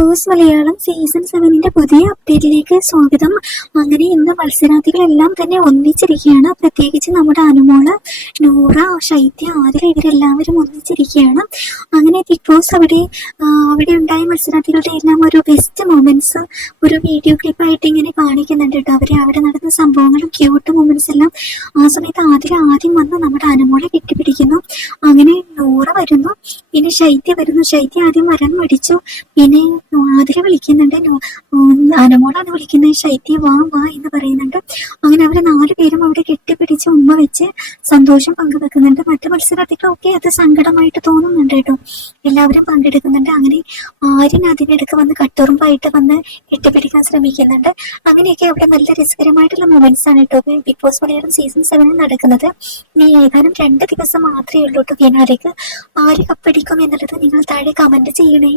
Boss Malayalam season 7 പുതിയ അപ്ഡേറ്റിലേക്ക് സ്വാഗതം. അങ്ങനെ ഇന്ന് മത്സരാർത്ഥികളെല്ലാം തന്നെ ഒന്നിച്ചിരിക്കുകയാണ്. പ്രത്യേകിച്ച് നമ്മുടെ അനുമോള്, നൂറ, ശൈത്യ, ആദില ഇവരെല്ലാവരും ഒന്നിച്ചിരിക്കുകയാണ്. അങ്ങനെ ബിഗ് ബോസ് അവിടെ ഉണ്ടായ മത്സരാർത്ഥികളുടെ എല്ലാം ഒരു ബെസ്റ്റ് മൊമെന്റ്സ് ഒരു വീഡിയോ ക്ലിപ്പായിട്ട് ഇങ്ങനെ കാണിക്കുന്നുണ്ട് കേട്ടോ. അവിടെ നടന്ന സംഭവങ്ങളും ക്യൂട്ട് മൊമെന്റ്സ് എല്ലാം. ആ സമയത്ത് ആദ്യം വന്ന് നമ്മുടെ അനുമോളെ കെട്ടിപ്പിടിക്കുന്നു. അങ്ങനെ നൂറ വരുന്നു, പിന്നെ ശൈത്യ വരുന്നു. ശൈത്യ ആദ്യം വരാൻ മടിച്ചു, പിന്നെ ആതിര വിളിക്കുന്നുണ്ട്, അനുമോളാണ് വിളിക്കുന്നത്. ശൈത്യ വാ വാ എന്ന് പറയുന്നുണ്ട്. അങ്ങനെ അവര് 4 പേരും അവിടെ കെട്ടിപ്പിടിച്ച് ഉമ്മ വെച്ച് സന്തോഷം പങ്കുവെക്കുന്നുണ്ട്. മറ്റു മത്സരാർത്ഥികളൊക്കെ അത് സങ്കടമായിട്ട് തോന്നുന്നുണ്ട് കേട്ടോ. എല്ലാവരും പങ്കെടുക്കുന്നുണ്ട്. അങ്ങനെ ആര്യൻ അതിനിടക്ക് വന്ന് കട്ടുറുമ്പായിട്ട് വന്ന് കെട്ടിപ്പിടിക്കാൻ ശ്രമിക്കുന്നുണ്ട്. അങ്ങനെയൊക്കെ അവിടെ നല്ല രസകരമായിട്ടുള്ള മൊമെന്റ്സ് ആണ് കേട്ടോ ബിഗ് ബോസ് മലയാളം സീസൺ 7 നടക്കുന്നത്. ഇനി ഏതാനും 2 ദിവസം മാത്രമേ ഉള്ളൂ കേട്ടോ ഫിനാലേക്ക്. ആര് കപ്പടിക്കും എന്നുള്ളത് നിങ്ങൾ താഴെ കമന്റ് ചെയ്യണേ.